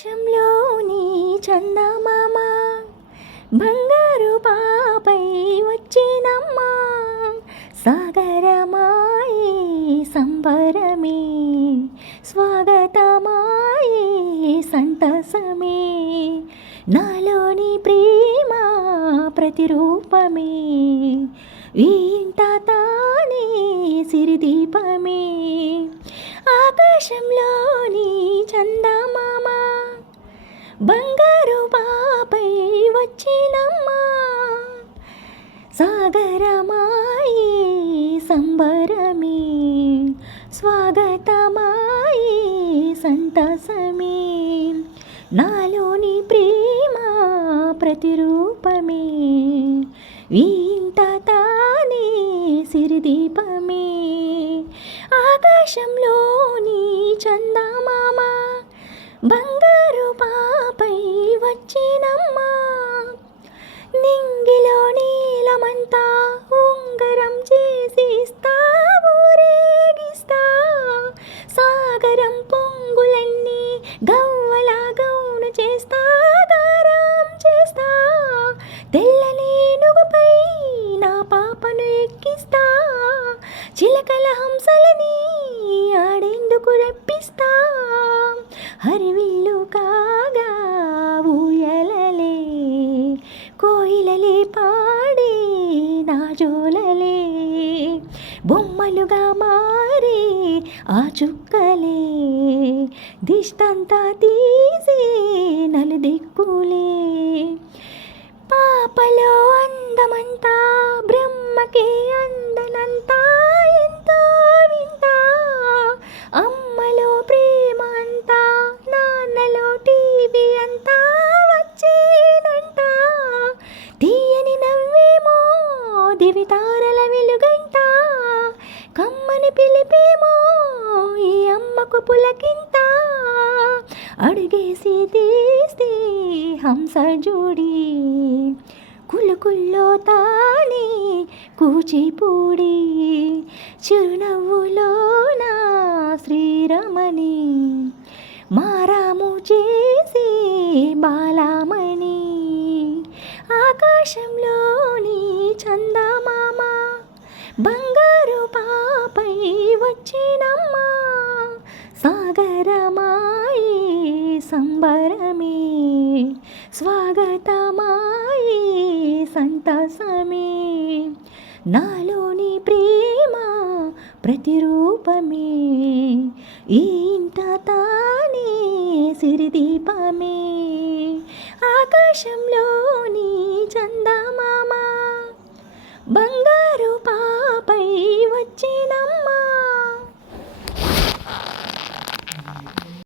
ఆకాశంలోని చందమామ బంగారు పాపై వచ్చినమ్మా. సాగరమాయి సంబరమే స్వాగతమాయి సంతసమే. నాలోని ప్రేమ ప్రతిరూపమే ఇంత తానే సిరిదీపమే. ఆకాశంలోని చందమామ బంగారు పాపై వచ్చినమ్మా. సాగరమాయి సంబరమే స్వాగతమాయి సంతసమే. నాలోని ప్రేమ ప్రతిరూపమే ఇంత తానే సిరిదీపమే. ఆకాశంలోని చందమామ బంగారు పాపై వచ్చినమ్మా. నింగిలో నీలమంతా ఉంగరం చేసి ఇస్తా ఊరేగిస్తా. సాగరం పొంగులన్నీ గవ్వల గౌను చేస్తా గారం చేస్తా. తెల్లని నుగుపై నా పాపను ఎక్కిస్తా. చిలకల హంసలని ఆడేందుకు రప్పిస్తా. హరివిల్లు కాగా ఊయలలే కోయిలలే పాడే నా జోలలే. బొమ్మలుగా మారే ఆ చుక్కలే దిష్టంతా తీసే నలుదిక్కులే. పాపలో అందమంతా బ్రహ్మకే అందనంతా ఎంతో వింత. అమ్మలో ప్రేమ అంతా నాన్నలో టీవీ అంతా వచ్చేనంట. తీయని నవ్వేమో దివి తారల వెలుగంట. కమ్మని పిలిపేమో ఈ అమ్మకు పులకింత. అడుగేసి తీస్తే హంస జోడి కులుకుల్లో తాళి కూచిపూడి. చిరునవ్వులోన శ్రీరమణి మారాము చేసి బాలామణి. ఆకాశంలోని చందమామ బంగారు పాపై వచ్చినమ్మా. సాగరమాయి సంబరమే స్వాగతమాయి సంతసమే. నాలోని ప్రేమ ప్రతిరూపమే ఇంత తానే సిరిదీపమే. ఆకాశంలోని చందమామ బంగారు